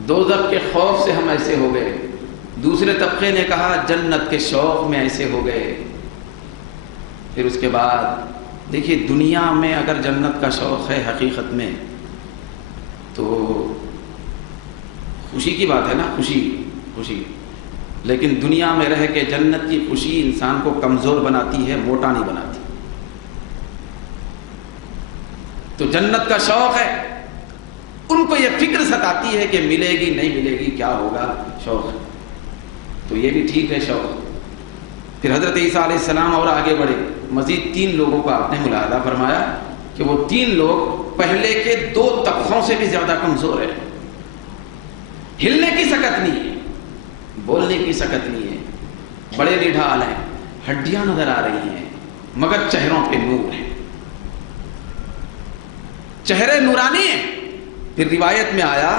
دوزخ کے خوف سے ہم ایسے ہو گئے۔ دوسرے طبقے نے کہا جنت کے شوق میں ایسے ہو گئے۔ پھر اس کے بعد دیکھیے دنیا میں اگر جنت کا شوق ہے حقیقت میں تو خوشی کی بات ہے نا، خوشی، لیکن دنیا میں رہ کے جنت کی خوشی انسان کو کمزور بناتی ہے، موٹا نہیں بناتی۔ تو جنت کا شوق ہے، ان کو یہ فکر ستاتی ہے کہ ملے گی نہیں ملے گی، کیا ہوگا، شوق ہے۔ تو یہ بھی ٹھیک ہے شوق۔ پھر حضرت عیسیٰ علیہ السلام اور آگے بڑھے، مزید 3 لوگوں کا آپ نے ملاحظہ فرمایا کہ وہ 3 لوگ پہلے کے 2 طبقوں سے بھی زیادہ کمزور ہیں، ہلنے کی سکت نہیں ہے، بولنے کی سکت نہیں ہے، بڑے نڈھال ہیں، ہڈیاں نظر آ رہی ہیں، مگر چہروں پہ نور ہے، چہرے نورانی ہیں۔ پھر روایت میں آیا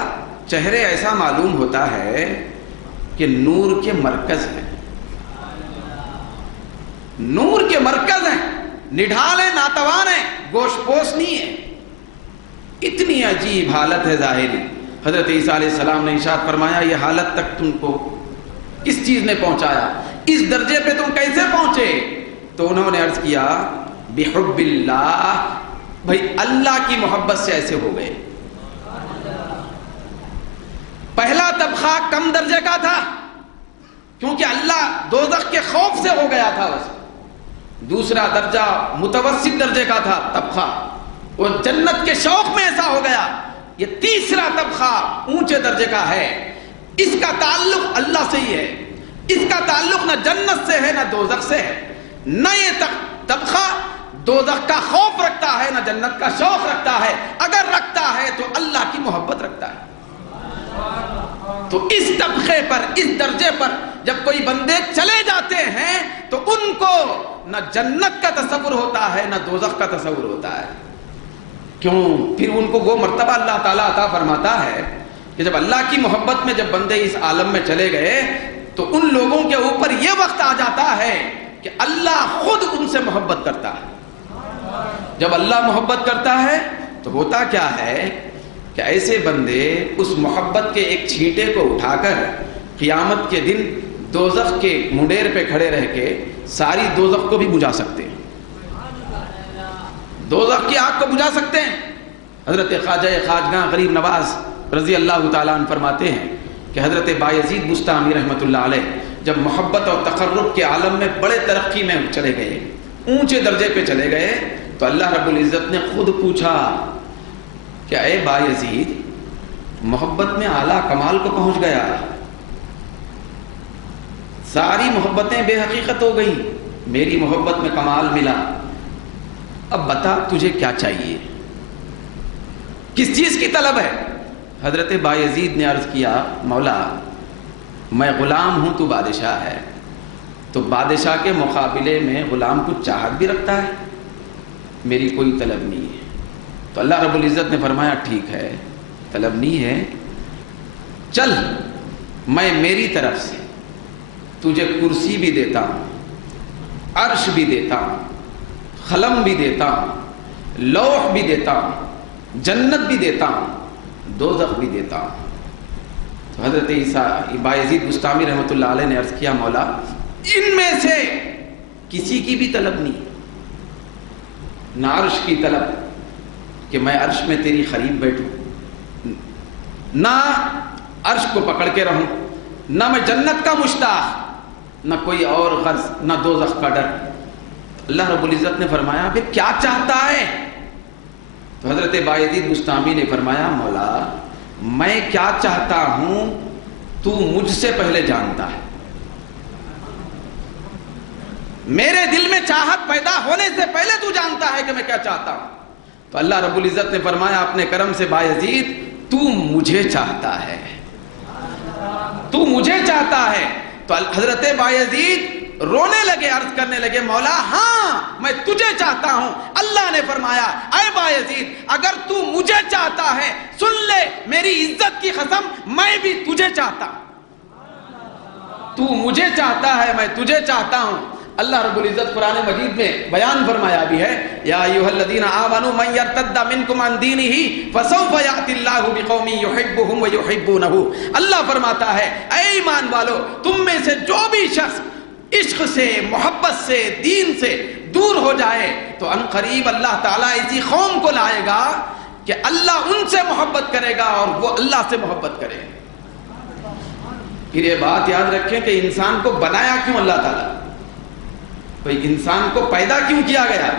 چہرے ایسا معلوم ہوتا ہے کہ نور کے مرکز ہیں، نور کے مرکز ہیں، نڈھال ہیں، ناتوان ہیں، گوشت پوش نہیں ہے۔ اتنی عجیب حالت ہے ظاہری۔ حضرت عیسیٰ علیہ السلام نے ارشاد فرمایا یہ حالت تک تم کو کس چیز نے پہنچایا، اس درجے پہ تم کیسے پہنچے؟ تو انہوں نے عرض کیا بحب اللہ، بھائی اللہ کی محبت سے ایسے ہو گئے۔ پہلا طبقہ کم درجے کا تھا کیونکہ اللہ دوزخ کے خوف سے ہو گیا تھا اسے، دوسرا درجہ متوسط درجے کا تھا طبقہ، وہ جنت کے شوق میں ایسا ہو گیا۔ یہ تیسرا طبقہ اونچے درجے کا ہے، اس کا تعلق اللہ سے ہی ہے، اس کا تعلق نہ جنت سے ہے نہ دوزخ سے ہے، نہ یہ طبقہ دوزخ کا خوف رکھتا ہے نہ جنت کا شوق رکھتا ہے، اگر رکھتا ہے تو اللہ کی محبت رکھتا ہے۔ تو اس طبقے پر، اس درجے پر جب کوئی بندے چلے جاتے ہیں تو ان کو نہ جنت کا تصور ہوتا ہے نہ دوزخ کا تصور ہوتا ہے۔ کیوں؟ پھر ان کو وہ مرتبہ اللہ تعالیٰ عطا فرماتا ہے کہ جب اللہ کی محبت میں جب بندے اس عالم میں چلے گئے تو ان لوگوں کے اوپر یہ وقت آ جاتا ہے کہ اللہ خود ان سے محبت کرتا ہے۔ جب اللہ محبت کرتا ہے تو ہوتا کیا ہے کہ ایسے بندے اس محبت کے ایک چھینٹے کو اٹھا کر قیامت کے دن دوزخ کے منڈیر پہ کھڑے رہ کے ساری دوزخ کو بھی بجھا سکتے ہیں، دوزخ کی آگ کو بجھا سکتے ہیں۔ حضرت خواجہ خواجگاں غریب نواز رضی اللہ تعالیٰ عنہ فرماتے ہیں کہ حضرت بایزید بستامی رحمۃ اللہ علیہ جب محبت اور تقرب کے عالم میں بڑے ترقی میں چلے گئے، اونچے درجے پہ چلے گئے، تو اللہ رب العزت نے خود پوچھا کہ اے بایزید محبت میں اعلیٰ کمال کو پہنچ گیا، ساری محبتیں بے حقیقت ہو گئیں، میری محبت میں کمال ملا، اب بتا تجھے کیا چاہیے، کس چیز کی طلب ہے؟ حضرت بایزید نے عرض کیا مولا میں غلام ہوں، تو بادشاہ ہے، تو بادشاہ کے مقابلے میں غلام کچھ چاہت بھی رکھتا ہے، میری کوئی طلب نہیں ہے۔ تو اللہ رب العزت نے فرمایا ٹھیک ہے، طلب نہیں ہے، چل میں میری طرف سے تجھے کرسی بھی دیتا ہوں، عرش بھی دیتا ہوں، قلم بھی دیتا ہوں، لوح بھی دیتا ہوں، جنت بھی دیتا ہوں، دوزخ بھی دیتا ہوں۔ تو حضرت بایزید بستامی رحمۃ اللہ علیہ نے عرض کیا مولا ان میں سے کسی کی بھی طلب نہیں، نہ عرش کی طلب کہ میں عرش میں تیری قریب بیٹھوں، نہ عرش کو پکڑ کے رہوں، نہ میں جنت کا مشتاق، نہ کوئی اور غرض، نہ دوزخ کا ڈر۔ اللہ رب العزت نے فرمایا پھر کیا چاہتا ہے؟ تو حضرت بایزید بستامی نے فرمایا مولا میں کیا چاہتا ہوں تو مجھ سے پہلے جانتا ہے، میرے دل میں چاہت پیدا ہونے سے پہلے تو جانتا ہے کہ میں کیا چاہتا ہوں۔ تو اللہ رب العزت نے فرمایا اپنے کرم سے بایزید تو مجھے چاہتا ہے، تو مجھے چاہتا ہے۔ تو حضرت بایزید رونے لگے، عرض کرنے لگے مولا ہاں میں تجھے چاہتا ہوں۔ اللہ نے فرمایا اے بایزید اگر تو مجھے چاہتا ہے سن لے میری عزت کی قسم میں بھی تجھے چاہتا ہوں۔ تو مجھے چاہتا ہے میں تجھے چاہتا ہوں۔ اللہ رب العزت قرآن مجید میں بیان فرمایا بھی ہے یا ایھا الذین آمنوا من یرتد منکم عن دینہ فسوف یأتی اللہ بقوم یحبهم ویحبونہ۔ اللہ فرماتا ہے اے ایمان والو تم میں سے جو بھی شخص عشق سے محبت سے دین سے دور ہو جائے تو ان قریب اللہ تعالیٰ اسی قوم کو لائے گا کہ اللہ ان سے محبت کرے گا اور وہ اللہ سے محبت کرے گا۔ پھر یہ بات یاد رکھیں کہ انسان کو بنایا کیوں اللہ تعالیٰ؟ بھئی انسان کو پیدا کیوں کیا گیا؟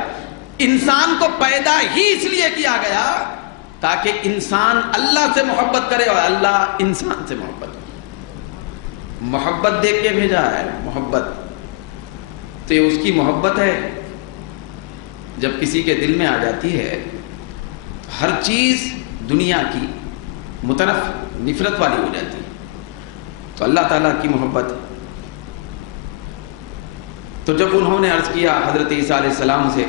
انسان کو پیدا ہی اس لیے کیا گیا تاکہ انسان اللہ سے محبت کرے اور اللہ انسان سے محبت کرے۔ محبت دیکھ کے بھیجا ہے، محبت تو یہ اس کی محبت ہے۔ جب کسی کے دل میں آ جاتی ہے ہر چیز دنیا کی مطرف نفرت والی ہو جاتی ہے، تو اللہ تعالیٰ کی محبت۔ تو جب انہوں نے عرض کیا حضرت عیسیٰ علیہ السلام سے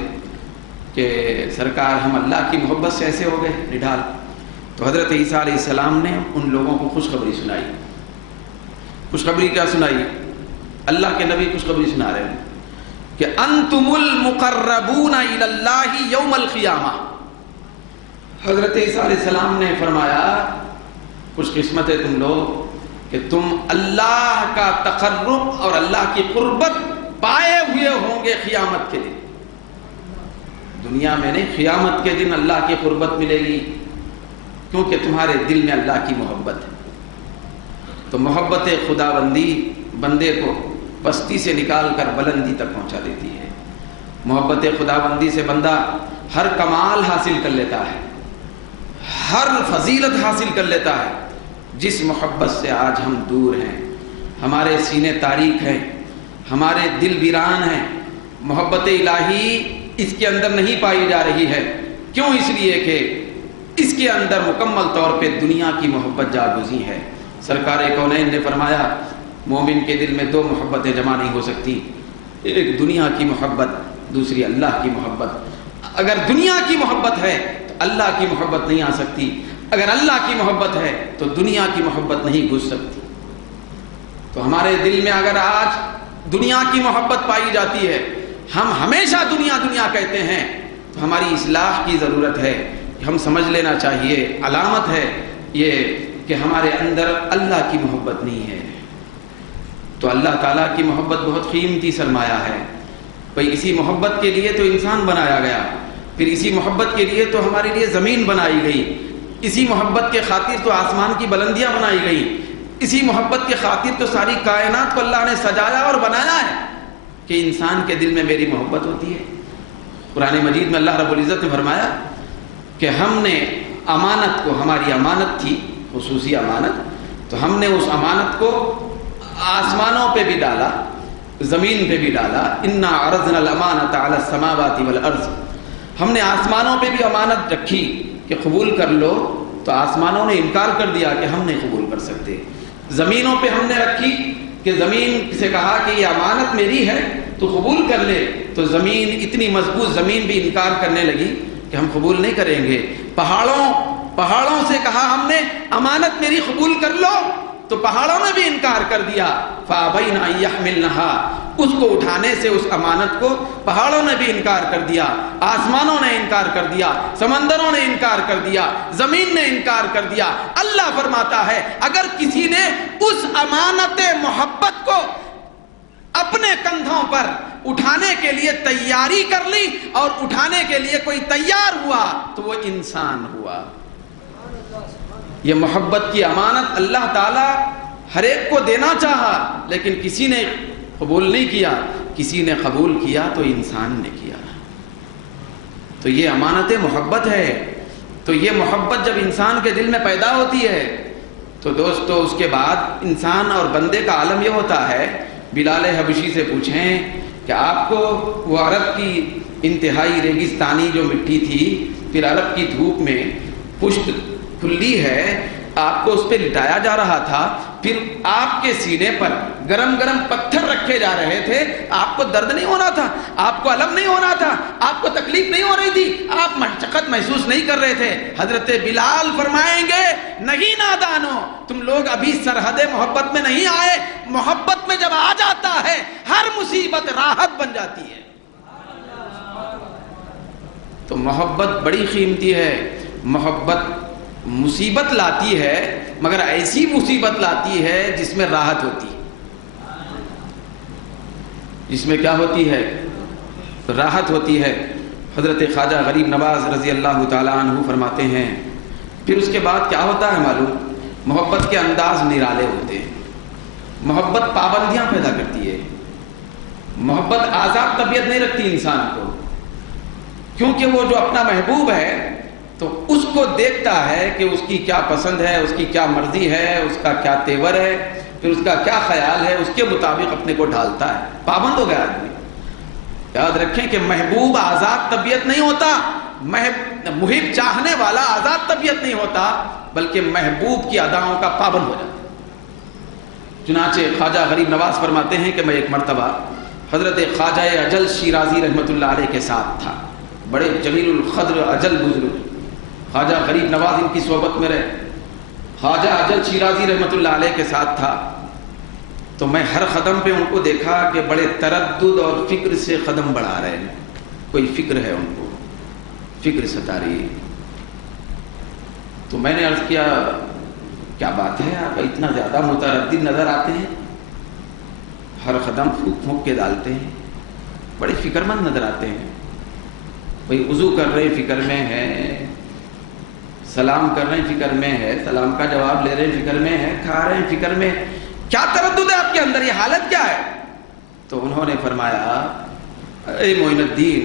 کہ سرکار ہم اللہ کی محبت سے ایسے ہو گئے نڈھال، تو حضرت عیسیٰ علیہ السلام نے ان لوگوں کو خوشخبری سنائی۔ خوشخبری کیا سنائی؟ اللہ کے نبی خوشخبری سنا رہے ہیں کہ انتم المقربون الی اللہ یوم القیامہ۔ حضرت عیسیٰ علیہ السلام نے فرمایا خوش قسمت ہے تم لوگ کہ تم اللہ کا تقرب اور اللہ کی قربت پائے ہوئے ہوں گے قیامت کے دن۔ دنیا میں نہیں، قیامت کے دن اللہ کی قربت ملے گی کیونکہ تمہارے دل میں اللہ کی محبت ہے۔ تو محبت خداوندی بندے کو پستی سے نکال کر بلندی تک پہنچا دیتی ہے۔ محبت خداوندی سے بندہ ہر کمال حاصل کر لیتا ہے، ہر فضیلت حاصل کر لیتا ہے۔ جس محبت سے آج ہم دور ہیں، ہمارے سینے تاریک ہیں، ہمارے دل ویران ہیں، محبت الہی اس کے اندر نہیں پائی جا رہی ہے۔ کیوں؟ اس لیے کہ اس کے اندر مکمل طور پہ دنیا کی محبت جاگزی ہے۔ سرکار کونین نے فرمایا مومن کے دل میں دو محبتیں جمع نہیں ہو سکتی، ایک دنیا کی محبت، دوسری اللہ کی محبت۔ اگر دنیا کی محبت ہے تو اللہ کی محبت نہیں آ سکتی، اگر اللہ کی محبت ہے تو دنیا کی محبت نہیں گھس سکتی۔ تو ہمارے دل میں اگر آج دنیا کی محبت پائی جاتی ہے، ہم ہمیشہ دنیا دنیا کہتے ہیں، تو ہماری اصلاح کی ضرورت ہے۔ ہم سمجھ لینا چاہیے علامت ہے یہ کہ ہمارے اندر اللہ کی محبت نہیں ہے۔ تو اللہ تعالیٰ کی محبت بہت قیمتی سرمایہ ہے۔ بھئی اسی محبت کے لیے تو انسان بنایا گیا، پھر اسی محبت کے لیے تو ہمارے لیے زمین بنائی گئی، اسی محبت کے خاطر تو آسمان کی بلندیاں بنائی گئی، اسی محبت کے خاطر تو ساری کائنات کو اللہ نے سجایا اور بنایا ہے کہ انسان کے دل میں میری محبت ہوتی ہے۔ قرآن مجید میں اللہ رب العزت نے فرمایا کہ ہم نے امانت کو، ہماری امانت تھی خصوصی امانت، تو ہم نے اس امانت کو آسمانوں پہ بھی ڈالا، زمین پہ بھی ڈالا۔ انا عرضنا الامانۃ علی السماوات والارض، ہم نے آسمانوں پہ بھی امانت رکھی کہ قبول کر لو، تو آسمانوں نے انکار کر دیا کہ ہم نہیں قبول کر سکتے۔ زمینوں پہ ہم نے رکھی کہ زمین سے کہا کہ یہ امانت میری ہے تو قبول کر لے، تو زمین اتنی مضبوط زمین بھی انکار کرنے لگی کہ ہم قبول نہیں کریں گے۔ پہاڑوں سے کہا ہم نے امانت میری قبول کر لو، تو پہاڑوں نے بھی انکار کر دیا۔ فَأَبَيْنَ أَن يَحْمِلْنَهَا، اس کو اٹھانے سے اس امانت کو پہاڑوں نے بھی انکار کر دیا، آسمانوں نے انکار کر دیا، سمندروں نے انکار کر دیا، زمین نے انکار کر دیا۔ اللہ فرماتا ہے اگر کسی نے اس امانت محبت کو اپنے کندھوں پر اٹھانے کے لیے تیاری کر لی اور اٹھانے کے لیے کوئی تیار ہوا تو وہ انسان ہوا۔ یہ محبت کی امانت اللہ تعالیٰ ہر ایک کو دینا چاہا، لیکن کسی نے قبول نہیں کیا، کسی نے قبول کیا تو انسان نے کیا۔ تو یہ امانت محبت ہے۔ تو یہ محبت جب انسان کے دل میں پیدا ہوتی ہے تو دوستو اس کے بعد انسان اور بندے کا عالم یہ ہوتا ہے۔ بلال حبشی سے پوچھیں کہ آپ کو وہ عرب کی انتہائی ریگستانی جو مٹی تھی، پھر عرب کی دھوپ میں پشت کھلی ہے، آپ کو اس پہ لٹایا جا رہا تھا، پھر آپ کے سینے پر گرم گرم پتھر رکھے جا رہے تھے، آپ کو درد نہیں ہونا تھا، آپ کو الم نہیں ہونا تھا، آپ کو تکلیف نہیں ہو رہی تھی، آپ مشقت محسوس نہیں کر رہے تھے۔ حضرت بلال فرمائیں گے نہیں نادانو، تم لوگ ابھی سرحد محبت میں نہیں آئے، محبت میں جب آ جاتا ہے ہر مصیبت راحت بن جاتی ہے۔ تو محبت بڑی قیمتی ہے، محبت مصیبت لاتی ہے مگر ایسی مصیبت لاتی ہے جس میں راحت ہوتی ہے، جس میں کیا ہوتی ہے؟ راحت ہوتی ہے۔ حضرت خواجہ غریب نواز رضی اللہ تعالیٰ عنہ فرماتے ہیں پھر اس کے بعد کیا ہوتا ہے معلوم؟ محبت کے انداز نرالے ہوتے ہیں، محبت پابندیاں پیدا کرتی ہے، محبت آزاد طبیعت نہیں رکھتی انسان کو، کیونکہ وہ جو اپنا محبوب ہے تو اس کو دیکھتا ہے کہ اس کی کیا پسند ہے، اس کی کیا مرضی ہے، اس کا کیا تیور ہے، پھر اس کا کیا خیال ہے، اس کے مطابق اپنے کو ڈھالتا ہے، پابند ہو گیا آدمی۔ یاد رکھیں کہ محبوب آزاد طبیعت نہیں ہوتا، محب چاہنے والا آزاد طبیعت نہیں ہوتا، بلکہ محبوب کی اداؤں کا پابند ہو جاتا۔ چنانچہ خواجہ غریب نواز فرماتے ہیں کہ میں ایک مرتبہ حضرت خواجہ اجل شیرازی رحمۃ اللہ علیہ کے ساتھ تھا، بڑے جمیل القدر اجل بزرگ خواجہ غریب نواز ان کی صحبت میں رہے، خواجہ اجل شیرازی رحمۃ اللہ علیہ کے ساتھ تھا، تو میں ہر قدم پہ ان کو دیکھا کہ بڑے تردد اور فکر سے قدم بڑھا رہے ہیں، کوئی فکر ہے ان کو، فکر ستا رہی ہے۔ تو میں نے عرض کیا کیا بات ہے، آپ اتنا زیادہ متردد نظر آتے ہیں، ہر قدم پھونک پھونک کے ڈالتے ہیں، بڑے فکر مند نظر آتے ہیں، بھئی وضو کر رہے فکر میں ہے، سلام کر رہے ہیں فکر میں ہے، سلام کا جواب لے رہے ہیں فکر میں ہے، کھا رہے ہیں فکر میں، کیا تردد ہے آپ کے اندر، یہ حالت کیا ہے؟ تو انہوں نے فرمایا اے معین الدین،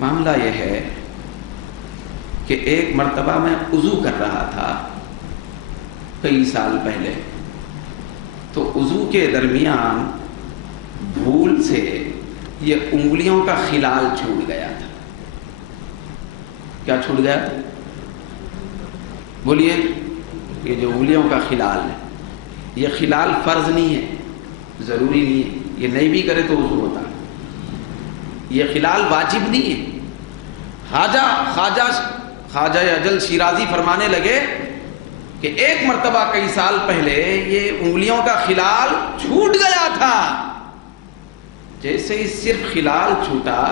معاملہ یہ ہے کہ ایک مرتبہ میں وضو کر رہا تھا کئی سال پہلے، تو وضو کے درمیان بھول سے یہ انگلیوں کا خلال چھوٹ گیا تھا۔ کیا چھوٹ گیا تھا؟ بولیے، یہ جو انگلیوں کا خلال ہے، یہ خلال فرض نہیں ہے، ضروری نہیں ہے، یہ نہیں بھی کرے تو وضو ہوتا ہے، یہ خلال واجب نہیں ہے۔ خواجہ اجل شیرازی فرمانے لگے کہ ایک مرتبہ کئی سال پہلے یہ انگلیوں کا خلال چھوٹ گیا تھا، جیسے ہی صرف خلال چھوٹا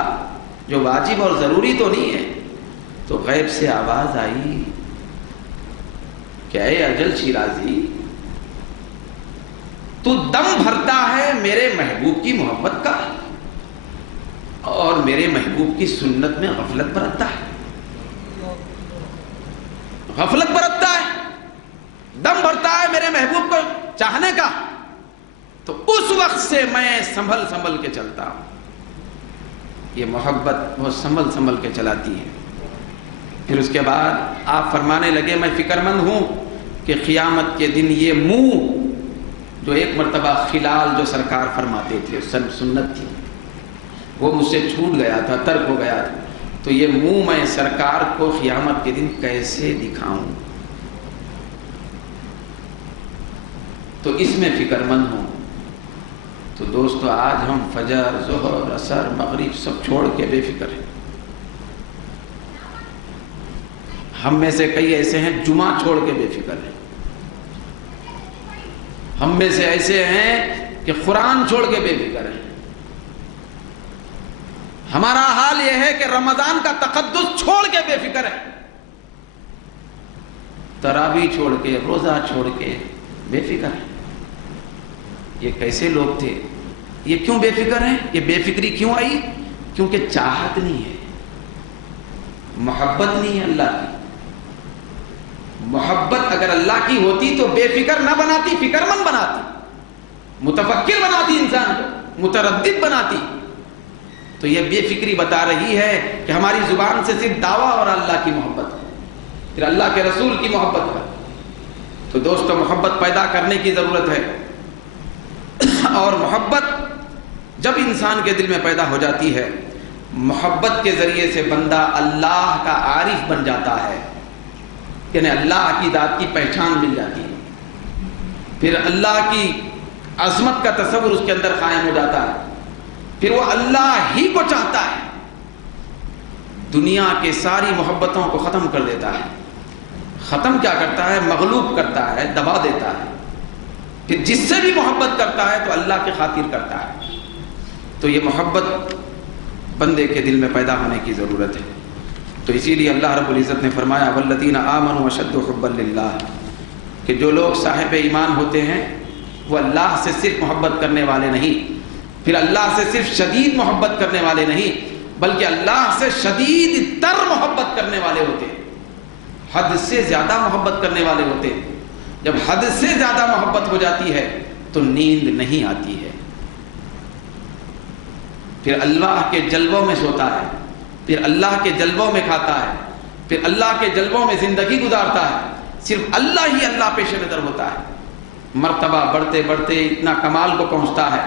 جو واجب اور ضروری تو نہیں ہے، تو غیب سے آواز آئی کہ اے اجل شیرازی، تو دم بھرتا ہے میرے محبوب کی محبت کا اور میرے محبوب کی سنت میں غفلت برتتا ہے، غفلت برتتا ہے، دم بھرتا ہے میرے محبوب کو چاہنے کا، تو اس وقت سے میں سنبھل سنبھل کے چلتا ہوں۔ یہ محبت وہ سنبھل سنبھل کے چلاتی ہے۔ پھر اس کے بعد آپ فرمانے لگے میں فکر مند ہوں کہ قیامت کے دن یہ منہ جو ایک مرتبہ خلال جو سرکار فرماتے تھے سنت تھی، وہ مجھ سے چھوٹ گیا تھا، ترک ہو گیا تھا، تو یہ منہ میں سرکار کو قیامت کے دن کیسے دکھاؤں، تو اس میں فکر مند ہوں۔ تو دوستو آج ہم فجر، ظہر، عصر، مغرب سب چھوڑ کے بے فکر ہیں۔ ہم میں سے کئی ایسے ہیں جمعہ چھوڑ کے بے فکر ہیں، ہم میں سے ایسے ہیں کہ قرآن چھوڑ کے بے فکر ہیں۔ ہمارا حال یہ ہے کہ رمضان کا تقدس چھوڑ کے بے فکر ہے، تراویح چھوڑ کے، روزہ چھوڑ کے بے فکر ہے۔ یہ کیسے لوگ تھے؟ یہ کیوں بے فکر ہیں؟ یہ بے فکری کیوں آئی؟ کیونکہ چاہت نہیں ہے، محبت نہیں ہے اللہ کی۔ محبت اگر اللہ کی ہوتی تو بے فکر نہ بناتی، فکر مند بناتی، متفکر بناتی، انسان کو متردد بناتی۔ تو یہ بے فکری بتا رہی ہے کہ ہماری زبان سے صرف دعویٰ اور اللہ کی محبت ہے، پھر اللہ کے رسول کی محبت ہے۔ تو دوستو محبت پیدا کرنے کی ضرورت ہے، اور محبت جب انسان کے دل میں پیدا ہو جاتی ہے، محبت کے ذریعے سے بندہ اللہ کا عارف بن جاتا ہے، یعنی اللہ کی ذات کی پہچان مل جاتی ہے۔ پھر اللہ کی عظمت کا تصور اس کے اندر قائم ہو جاتا ہے، پھر وہ اللہ ہی کو چاہتا ہے، دنیا کے ساری محبتوں کو ختم کر دیتا ہے۔ ختم کیا کرتا ہے؟ مغلوب کرتا ہے، دبا دیتا ہے۔ پھر جس سے بھی محبت کرتا ہے تو اللہ کی خاطر کرتا ہے۔ تو یہ محبت بندے کے دل میں پیدا ہونے کی ضرورت ہے۔ تو اسی لیے اللہ رب العزت نے فرمایا والذین آمنوا اشد حبا للہ، کہ جو لوگ صاحب ایمان ہوتے ہیں وہ اللہ سے صرف محبت کرنے والے نہیں، پھر اللہ سے صرف شدید محبت کرنے والے نہیں، بلکہ اللہ سے شدید تر محبت کرنے والے ہوتے ہیں، حد سے زیادہ محبت کرنے والے ہوتے ہیں۔ جب حد سے زیادہ محبت ہو جاتی ہے تو نیند نہیں آتی ہے، پھر اللہ کے جلووں میں سوتا ہے، پھر اللہ کے جلووں میں کھاتا ہے، پھر اللہ کے جلووں میں زندگی گزارتا ہے، صرف اللہ ہی اللہ پیش نظر ہوتا ہے۔ مرتبہ بڑھتے بڑھتے اتنا کمال کو پہنچتا ہے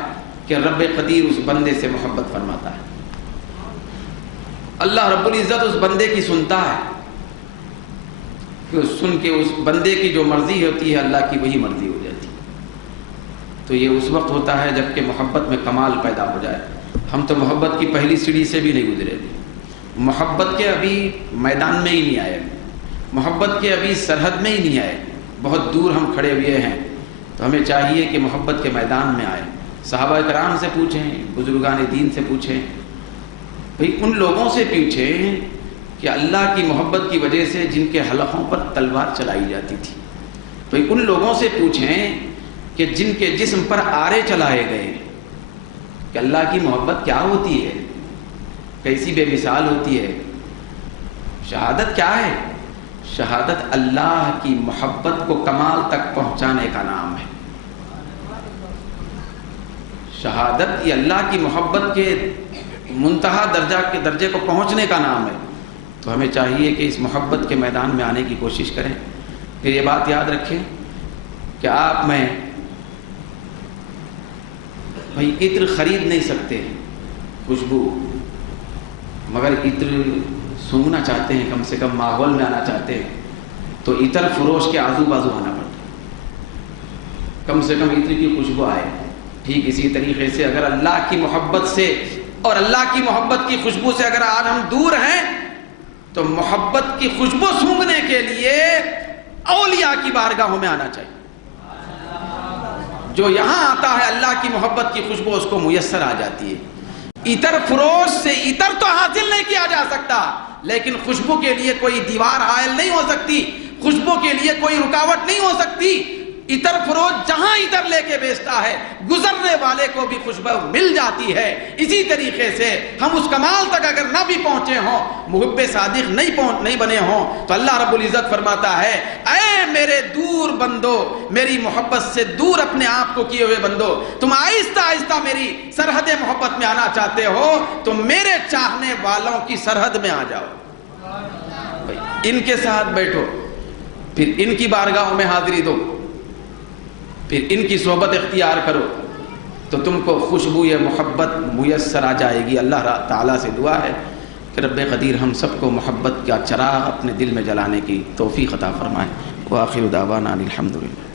کہ رب قدیر اس بندے سے محبت فرماتا ہے۔ اللہ رب العزت اس بندے کی سنتا ہے، کہ سن کے اس بندے کی جو مرضی ہوتی ہے اللہ کی وہی مرضی ہو جاتی ہے۔ تو یہ اس وقت ہوتا ہے جب کہ محبت میں کمال پیدا ہو جائے۔ ہم تو محبت کی پہلی سیڑھی سے بھی نہیں گزرے تھے، محبت کے ابھی میدان میں ہی نہیں آئے، محبت کے ابھی سرحد میں ہی نہیں آئے، بہت دور ہم کھڑے ہوئے ہیں۔ تو ہمیں چاہیے کہ محبت کے میدان میں آئے۔ صحابہ کرام سے پوچھیں، بزرگان دین سے پوچھیں، بھئی ان لوگوں سے پوچھیں کہ اللہ کی محبت کی وجہ سے جن کے حلقوں پر تلوار چلائی جاتی تھی، بھئی ان لوگوں سے پوچھیں کہ جن کے جسم پر آرے چلائے گئے، کہ اللہ کی محبت کیا ہوتی ہے، کیسی بے مثال ہوتی ہے۔ شہادت کیا ہے؟ شہادت اللہ کی محبت کو کمال تک پہنچانے کا نام ہے۔ شہادت یہ اللہ کی محبت کے منتہا درجے کو پہنچنے کا نام ہے۔ تو ہمیں چاہیے کہ اس محبت کے میدان میں آنے کی کوشش کریں۔ پھر یہ بات یاد رکھیں کہ آپ میں بھائی عطر خرید نہیں سکتے، خوشبو، مگر عطر سونگھنا چاہتے ہیں، کم سے کم ماحول میں آنا چاہتے ہیں تو عطر فروش کے آزو بازو آنا پڑتا ہے، کم سے کم عطر کی خوشبو آئے۔ ٹھیک اسی طریقے سے اگر اللہ کی محبت سے اور اللہ کی محبت کی خوشبو سے اگر آج ہم دور ہیں تو محبت کی خوشبو سونگھنے کے لیے اولیاء کی بارگاہوں میں آنا چاہیے۔ جو یہاں آتا ہے اللہ کی محبت کی خوشبو اس کو میسر آ جاتی ہے۔ عطر فروش سے عطر تو حاصل نہیں کیا جا سکتا، لیکن خوشبو کے لیے کوئی دیوار حائل نہیں ہو سکتی، خوشبو کے لیے کوئی رکاوٹ نہیں ہو سکتی۔ عطر فروش جہاں عطر لے کے بیچتا ہے گزرنے والے کو بھی خوشبو مل جاتی ہے۔ اسی طریقے سے ہم اس کمال تک اگر نہ بھی پہنچے ہوں، محب صادق نہیں بنے ہوں، تو اللہ رب العزت فرماتا ہے اے میرے دور بندو، میری محبت سے دور اپنے آپ کو کیے ہوئے بندو، تم آہستہ آہستہ میری سرحد محبت میں آنا چاہتے ہو تو میرے چاہنے والوں کی سرحد میں آ جاؤ، ان کے ساتھ بیٹھو، پھر ان کی بارگاہوں میں حاضری دو، پھر ان کی صحبت اختیار کرو تو تم کو خوشبو یہ محبت میسر آ جائے گی۔ اللہ تعالیٰ سے دعا ہے کہ رب قدیر ہم سب کو محبت کا چراغ اپنے دل میں جلانے کی توفیق عطا فرمائے۔ وآخر دعوانا الحمدللہ۔